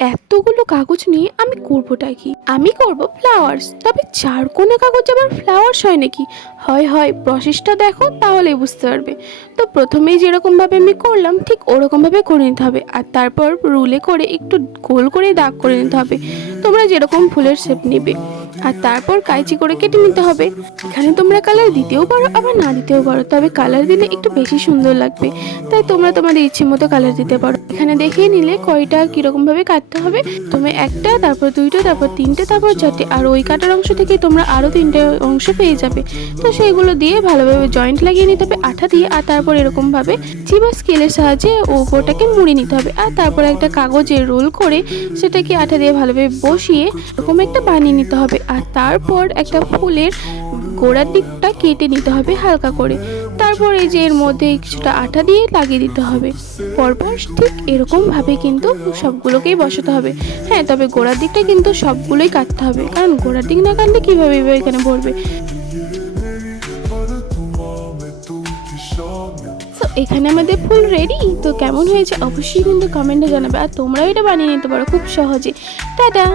এতগুলো কাগজ নিয়ে আমি করবোটা কি? আমি করব ফ্লাওয়ার্স। তবে চারকোনা কাগজ আবার ফ্লাওয়ার্স হয় নাকি? হয় হয়, প্রসেসটা দেখো তাহলেই বুঝতে পারবে। তো প্রথমেই যেরকমভাবে আমি করলাম ঠিক ওরকমভাবে করে নিতে হবে, আর তারপর রুলে করে একটু গোল করে দাগ করে নিতে হবে, তোমরা যেরকম ফুলের শেপ নেবে। আর তারপর কাঁচি করে কেটে নিতে হবে। এখানে তোমরা কালার দিতেও পারো আবার না দিতেও পারো, তবে কালার দিলে একটু বেশি সুন্দর লাগবে, তাই তোমরা তোমাদের ইচ্ছে মতো কালার দিতে পারো। এখানে দেখিয়ে নিলে কয়টা কিরকম ভাবে কাটতে হবে। তুমি একটা, তারপর দুইটা, তারপর তিনটে, তারপর চারটে, আর ওই কাটার অংশ থেকে তোমরা আরো তিনটে অংশ পেয়ে যাবে। তো সেইগুলো দিয়ে ভালোভাবে জয়েন্ট লাগিয়ে নিতে হবে আঠা দিয়ে, আর তারপর এরকম ভাবে চিবা স্কেলের সাহায্যে ওপরটাকে মুড়ে নিতে হবে। আর তারপর একটা কাগজে রোল করে সেটাকে আঠা দিয়ে ভালোভাবে বসিয়ে এরকম একটা বানিয়ে নিতে হবে। আর তারপর একটা ফুলের গোড়ার দিকটা কেটে নিতে হবে হালকা করে। তারপর এই যে এর মধ্যে কিছুটা আঠা দিয়ে লাগিয়ে দিতে হবে। পরপর ঠিক এরকমভাবে কিন্তু সবগুলোকেই বসাতে হবে। হ্যাঁ, তবে গোড়ার দিকটা কিন্তু সবগুলোই কাটতে হবে, কারণ গোড়ার দিক না কাটলে কীভাবে এখানে ভরবে। তো এখানে আমাদের ফুল রেডি। তো কেমন হয়েছে অবশ্যই কিন্তু কমেন্টে জানাবে, আর তোমরাও এটা বানিয়ে নিতে পারো খুব সহজে। টাটা।